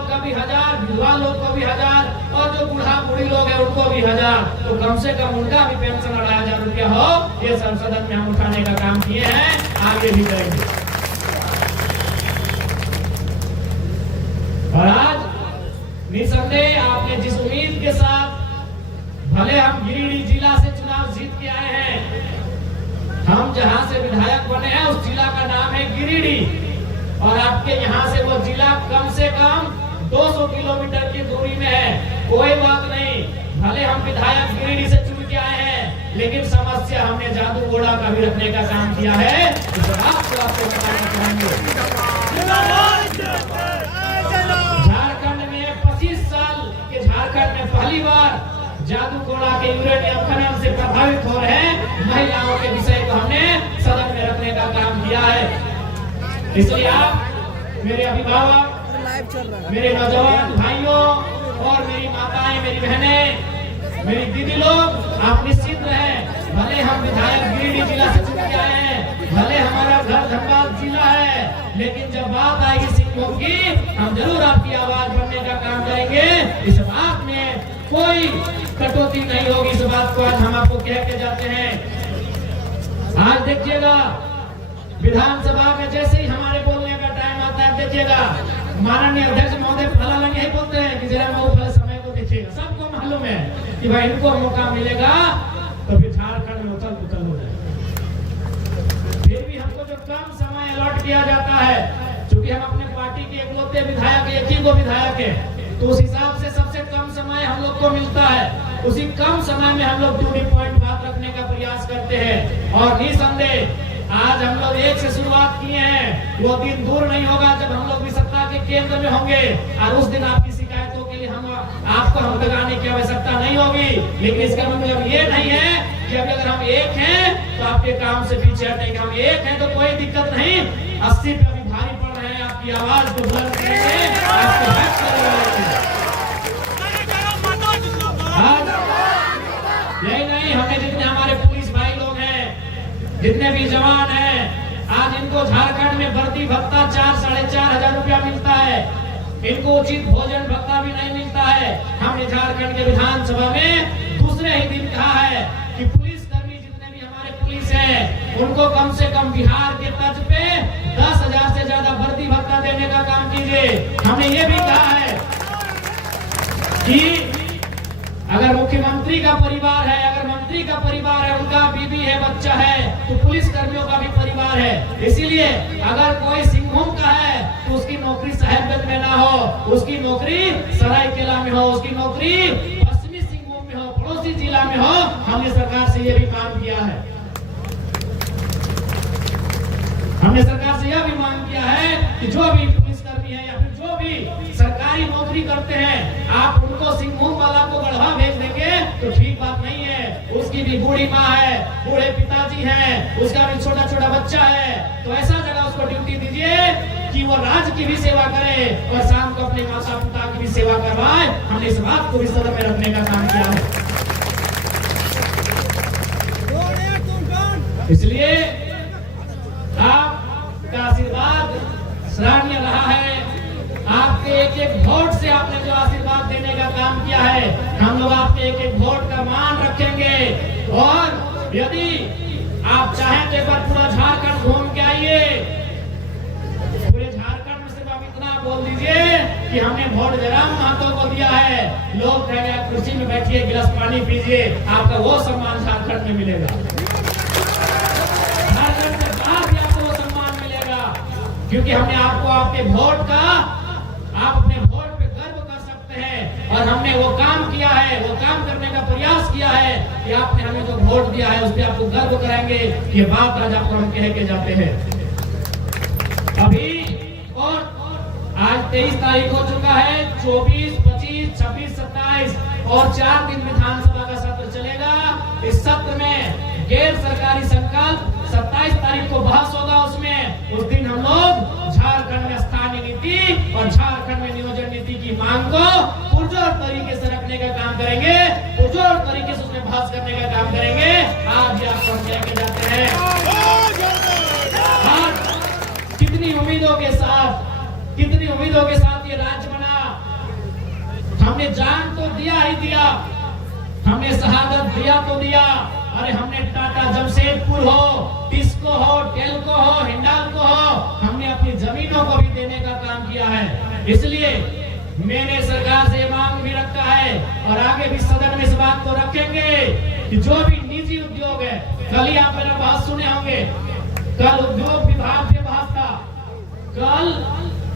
लोग का भी 1000, विधवा लोग को भी 1000 और जो बूढ़ा बूढ़ी लोग हैं उनको भी 1000। तो कम से कम उनका भी पेंशन 2500 रुपया हो, ये संसद में हम उठाने का काम किए हैं, आगे भी करेंगे। और आज निसंदेह आपने जिस उम्मीद के साथ, भले हम गिरिडीह जिला से चुनाव जीत के आए हैं, हम जहां से विधायक बने हैं उस जिला का नाम है गिरिडीह, और आपके यहाँ से वो जिला कम से कम 200 किलोमीटर की दूरी में है। कोई बात नहीं, भले हम विधायक गिरिडीह से चुन के आए हैं, लेकिन समस्या हमने जादूगोड़ा का भी रखने का काम किया है। इस बात को आपको बताना चाहेंगे। झारखंड में 25 साल के झारखंड में पहली बार जादूगोड़ा के यूरेनियम खनन से प्रभावित हो रहे महिलाओं के विषय को हमने सदन में रखने का काम किया है। इसलिए आप मेरे अभिभावक, मेरे नौजवान भाइयों और मेरी माताएं, मेरी बहनें, मेरी दीदी लोग, आप निश्चित रहें, भले हम विधायक गिरिडीह जिला से चुन के आए हैं, भले हमारा घर धनबाद जिला है, लेकिन जब बात आएगी सिंहभूम की, हम जरूर आपकी आवाज बनने का काम करेंगे। इस बात में कोई कटौती नहीं होगी। इस बात को आज हम आपको कह के जाते हैं। आज देखिएगा विधानसभा में जैसे ही हमारे बोलने का टाइम आता है, देखिएगा माननीय अध्यक्ष महोदय फलाना यही बोलते हैं कि जरा मैं समय को देखिएगा। सबको मालूम है कि भाई इनको मौका मिलेगा तो फिर झारखंड में उथल पुथल हो जाएगा। फिर भी हमको जो कम समय अलॉट किया जाता है, क्योंकि हम अपने पार्टी के इकलौते विधायक, एक ही को विधायक है, तो उस हिसाब से सबसे कम समय हम लोग को मिलता है। उसी कम समय में हम लोग टू दी पॉइंट बात रखने का प्रयास करते हैं। और निसंदेह आज हम लोग एक से शुरुआत किए हैं, वो दिन दूर नहीं होगा जब हम लोग भी सत्ता के केंद्र में होंगे, और उस दिन आपकी शिकायतों के लिए आपको हम लगाने की आवश्यकता नहीं होगी। लेकिन इसका मतलब ये नहीं है कि अगर हम एक हैं तो आपके काम से पीछे हटेंगे। हम एक हैं तो कोई दिक्कत नहीं, 80 पे अभी भारी पड़ रहे हैं, आपकी आवाज को बुलंद करेंगे, आपको हक करेंगे। यही नहीं, हमें जितने हमारे पुलिस भाई लोग हैं, जितने भी जवान हैं, आज इनको झारखंड में भर्ती भत्ता 4-4.5 रुपया मिलता है। इनको उचित भोजन भत्ता भी नहीं मिलता है। हमने झारखंड के विधानसभा में दूसरे ही दिन कहा है कि पुलिस कर्मी जितने भी हमारे पुलिस हैं, उनको कम से कम बिहार के तर्ज पे 10,000 से ज्यादा भर्ती भत्ता देने का काम कीजिए। हमने ये भी कहा है कि अगर मुख्यमंत्री का परिवार है, अगर मंत्री का परिवार है, उनका बीबी है, बच्चा है, तो पुलिस कर्मियों का भी परिवार है। इसीलिए अगर कोई सिंहभूम का है तो उसकी नौकरी साहेबगंज में ना हो, उसकी नौकरी सरायकेला में हो, उसकी नौकरी पश्चिमी सिंहभूम में हो, पड़ोसी जिला में हो। हमने सरकार से यह भी मांग किया है। हमने सरकार से यह भी मांग किया है कि जो भी पुलिसकर्मी है या फिर जो भी सरकारी नौकरी करते हैं, आप उनको सिंहभूम वाला को गढ़वा भेज देंगे तो ठीक बात नहीं है। उसकी भी बूढ़ी माँ है, बूढ़े पिताजी हैं, उसका भी छोटा छोटा बच्चा है, तो ऐसा जगह उसको ड्यूटी दीजिए कि वो राज्य की भी सेवा करे और शाम को अपने माता पिता की भी सेवा करवाए। हमने इस बात को भी सदन में रखने का काम किया है। इसलिए आपका आशीर्वाद सराहनीय रहा है। आपके एक एक वोट से आपने जो आशीर्वाद देने का काम किया है, हम लोग आपके एक एक वोट का मान रखेंगे। और यदि आप चाहें तो एक बार पूरा झारखंड घूम के आइए। पूरे झारखंड में सिर्फ आप इतना बोल दीजिए कि हमने वोट जयराम महतो को दिया है। लोग कहेंगे कुर्सी में बैठिए, गिलास पानी पीजिए, आपका वो सम्मान झारखंड में मिलेगा। झारखंड में बाहर भी आपको वो सम्मान मिलेगा, क्योंकि हमने आपको आपके वोट का, आप अपने वोट पे गर्व कर सकते हैं। और हमने वो काम किया है, वो काम करने का प्रयास किया है कि आपने हमें जो वोट दिया है उस पर आपको गर्व कराएंगे। ये बात आज आपको हम कह के जाते हैं। अभी और आज 23 तारीख हो चुका है, 24, 25, 26, 27 और 4 दिन विधानसभा का सत्र चलेगा। इस सत्र में गैर सरकारी संकल्प 27 तारीख को बहस होगा। उसमें उस दिन हम लोग झारखंड में स्थानीय नीति और झारखंड में नियोजन नीति की मांग को पुरजोर तरीके से रखने का काम करेंगे, पुरजोर तरीके से उसमें बहस करने का काम करेंगे। आज भी आप समझ के जाते हैं। आज कितनी उम्मीदों के साथ ये राज्य बना। दिया ही दिया, हमने शहादत दिया तो दिया। अरे हमने टाटा जमशेदपुर हो, टिस्को हो, टेल्को हो, हिंडाल्को हो, हमने अपनी जमीनों को भी देने का काम किया है। इसलिए मैंने सरकार से मांग भी रखा है और आगे भी सदन में इस बात को रखेंगे कि जो भी निजी उद्योग है, कल ही आप मेरा बात सुने होंगे, कल उद्योग विभाग पे बात था, कल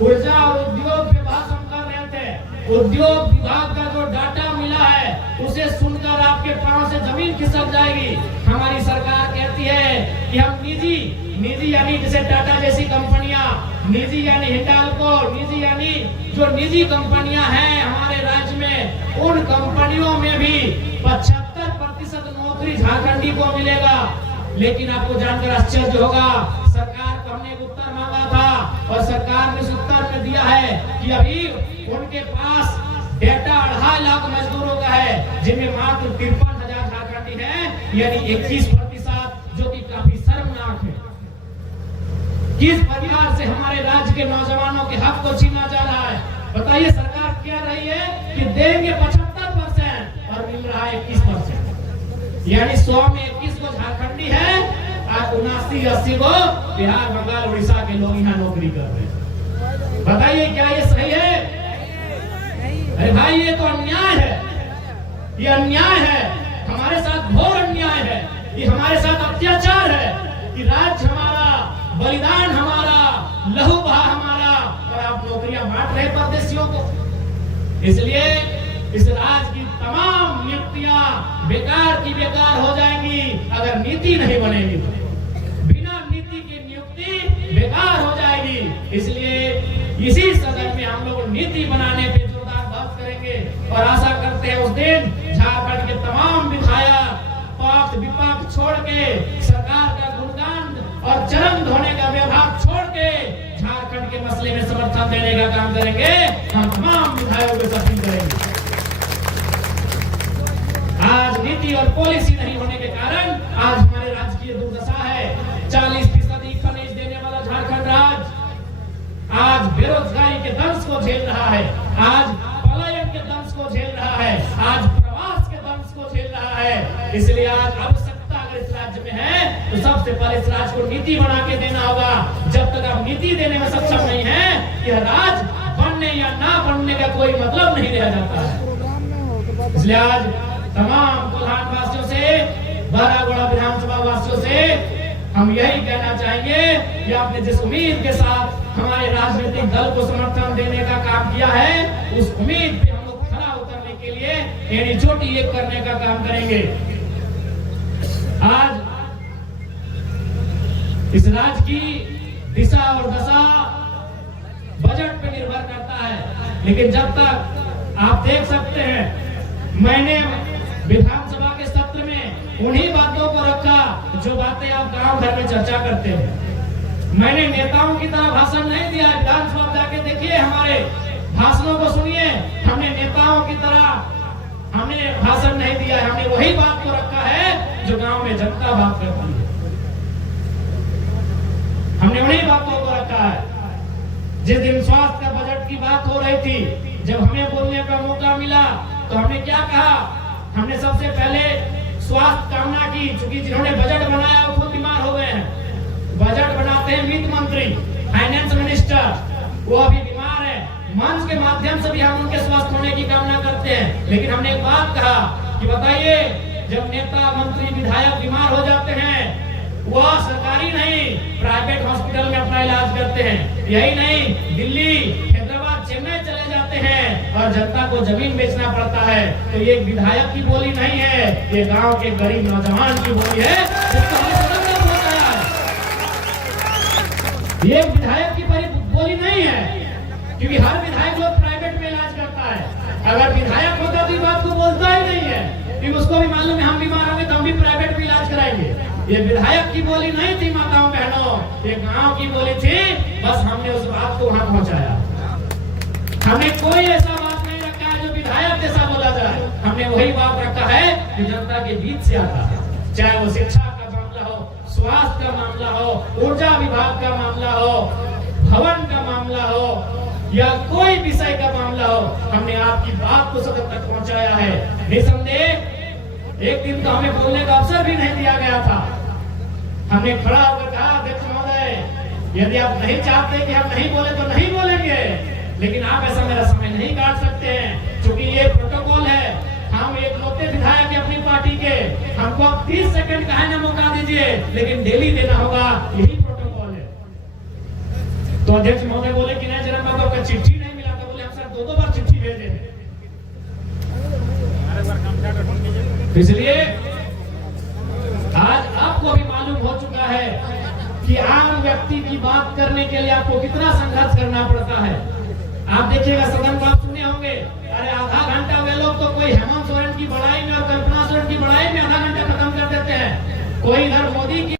ऊर्जा और उद्योग पे बात हम कर रहे थे। उद्योग विभाग का जो डाटा मिला है उसे सुनकर आपके पांव से जमीन खिसक जाएगी। हमारी सरकार कहती है कि हम निजी यानी जैसे टाटा जैसी कंपनियां, निजी यानी हिंडाल्को, निजी यानी जो निजी कंपनियां हैं हमारे राज्य में, उन कंपनियों में भी 75% नौकरी झारखंडी को मिलेगा। लेकिन आपको जानकर आश्चर्य होगा, सरकार को हमने एक उत्तर मांगा था और सरकार ने इस उत्तर में दिया है कि अभी उनके पास डेटा 2.5 लाख मजदूरों का है, जिनमें मात्र 53,000 झारखंडी है, यानी 21%, जो कि काफी शर्मनाक है। किस परिवार से हमारे राज्य के नौजवानों के हक को छीना जा रहा है? बताइए, सरकार कह रही है कि देंगे 75% और मिल रहा है 21%, यानी 100 में 21 को झारखंडी है और 79-80 को बिहार, बंगाल, उड़ीसा के लोग यहाँ नौकरी कर रहे हैं। बताइए क्या ये सही है? अरे भाई, ये तो अन्याय है, ये अन्याय है, हमारे साथ घोर अन्याय है, ये हमारे साथ अत्याचार है कि राज्य हमारा, बलिदान हमारा, लहू बहा हमारा, और आप नौकरियां बांट रहे परदेशियों को। इसलिए इस राज्य की तमाम नियुक्तियां बेकार की बेकार हो जाएंगी अगर नीति नहीं बनेगी। बिना नीति की नियुक्ति बेकार हो जाएगी। इसलिए इसी सदन में हम लोग नीति बनाने पे जोरदार बात करेंगे और आशा करते हैं उस दिन झारखंड के तमाम विधायक पक्ष विपक्ष छोड़ के, सरकार का गुणगान और चरण धोने का व्यवहार छोड़ के झारखंड के मसले में समर्थन देने का काम करेंगे। हम तमाम विधायकों को अपील करेंगे। आज नीति और पॉलिसी नहीं होने के कारण आज हमारे राज्य की दुर्दशा है। 40% खनिज देने वाला झारखंड राज्य आज बेरोजगारी के दंश को झेल रहा है, आज पलायन के दंश को झेल रहा है, आज प्रवास के दंश को झेल रहा है। इसलिए आज आवश्यकता अगर इस राज्य में है तो सबसे पहले इस राज्य को नीति बना के देना होगा। जब तक आप नीति देने में सक्षम नहीं है, यह राज्य बनने या ना बनने का कोई मतलब नहीं रह जाता है। इसलिए आज तमाम कोल्हान वासियों से, बरागोड़ा विधानसभा वासियों से हम यही कहना चाहेंगे कि आपने जिस उम्मीद के साथ हमारे राजनीतिक दल को समर्थन देने का काम किया है, उस उम्मीद पे हम लोग खरा उतरने के लिए एड़ी चोटी एक करने का काम करेंगे। आज इस राज्य की दिशा और दशा बजट पे निर्भर करता है। लेकिन जब तक आप देख सकते हैं, मैंने विधानसभा के सत्र में उन्हीं बातों को रखा जो बातें आप गांव घर में चर्चा करते हैं। मैंने नेताओं की तरह भाषण नहीं दिया। विधानसभा जाके देखिए, हमारे भाषणों को सुनिए। हमने नेताओं की तरह हमने भाषण नहीं दिया, हमने वही बात को रखा है जो गांव में जनता बात करती है। हमने उन्हीं बातों को रखा है। जिस दिन स्वास्थ्य का बजट की बात हो रही थी, जब हमें बोलने का मौका मिला तो हमने क्या कहा? हमने सबसे पहले स्वास्थ्य कामना की, चूंकि जिन्होंने बजट बनाया वो खुद बीमार हो गए हैं। बजट बनाते हैं वित्त मंत्री, फाइनेंस मिनिस्टर, वो अभी बीमार है। मंच के माध्यम से भी हम उनके स्वस्थ होने की कामना करते हैं। लेकिन हमने एक बात कहा कि बताइए, जब नेता मंत्री विधायक बीमार हो जाते हैं, वह सरकारी नहीं प्राइवेट हॉस्पिटल में अपना इलाज करते हैं। यही नहीं, दिल्ली, हैदराबाद, चेन्नई चले जाते हैं और जनता को जमीन बेचना पड़ता है। तो ये विधायक की बोली नहीं है, ये गांव के गरीब नौजवान की बोली है। ये विधायक की बोली नहीं है, क्योंकि हर विधायक लोग प्राइवेट में इलाज करता है। अगर विधायक होता तो बात को बोलता ही नहीं है, क्योंकि उसको भी मालूम है हम बीमार होंगे तो हम भी प्राइवेट में इलाज कराएंगे। ये विधायक की बोली नहीं थी माताओं बहनों, ये गांव की बोली थी। बस हमने उस बात को वहां पहुंचाया। हमने कोई ऐसा बात नहीं रखा है जो विधायक जैसा बोला जाए। हमने वही बात रखा है जो जनता के बीच से आता है, चाहे वो शिक्षा का मामला हो, स्वास्थ्य का मामला हो, ऊर्जा विभाग का मामला हो, भवन का मामला हो, या कोई विषय का मामला हो, हमने आपकी बात को सदन तक पहुंचाया है। निसंदेह एक दिन तो हमें बोलने का अवसर भी नहीं दिया गया था। हमने खड़ा होकर कहा, अध्यक्ष महोदय, यदि आप नहीं चाहते कि हम नहीं बोले तो नहीं बोलेंगे, लेकिन आप ऐसा मेरा समय नहीं काट सकते हैं, क्योंकि ये प्रोटोकॉल है। हम एक लौटे विधायक है अपनी पार्टी के, हमको आप 30 सेकंड का है ना मौका दीजिए, लेकिन डेली देना होगा, यही प्रोटोकॉल है। तो अध्यक्ष महोदय बोले कि नहीं जरा बाबू आपका चिट्ठी नहीं मिला था। बोले हम सर 2-2 बार चिट्ठी भेजे हैं। इसलिए आज आपको भी मालूम हो चुका है कि आम व्यक्ति की बात करने के लिए आपको कितना संघर्ष करना पड़ता है। आप देखिएगा सदन को आप सुने होंगे, अरे आधा घंटा वे लोग तो कोई हेमंत सोरेन की बड़ाई में और कल्पना सोरेन की बड़ाई में आधा घंटा खत्म कर देते हैं, कोई इधर मोदी की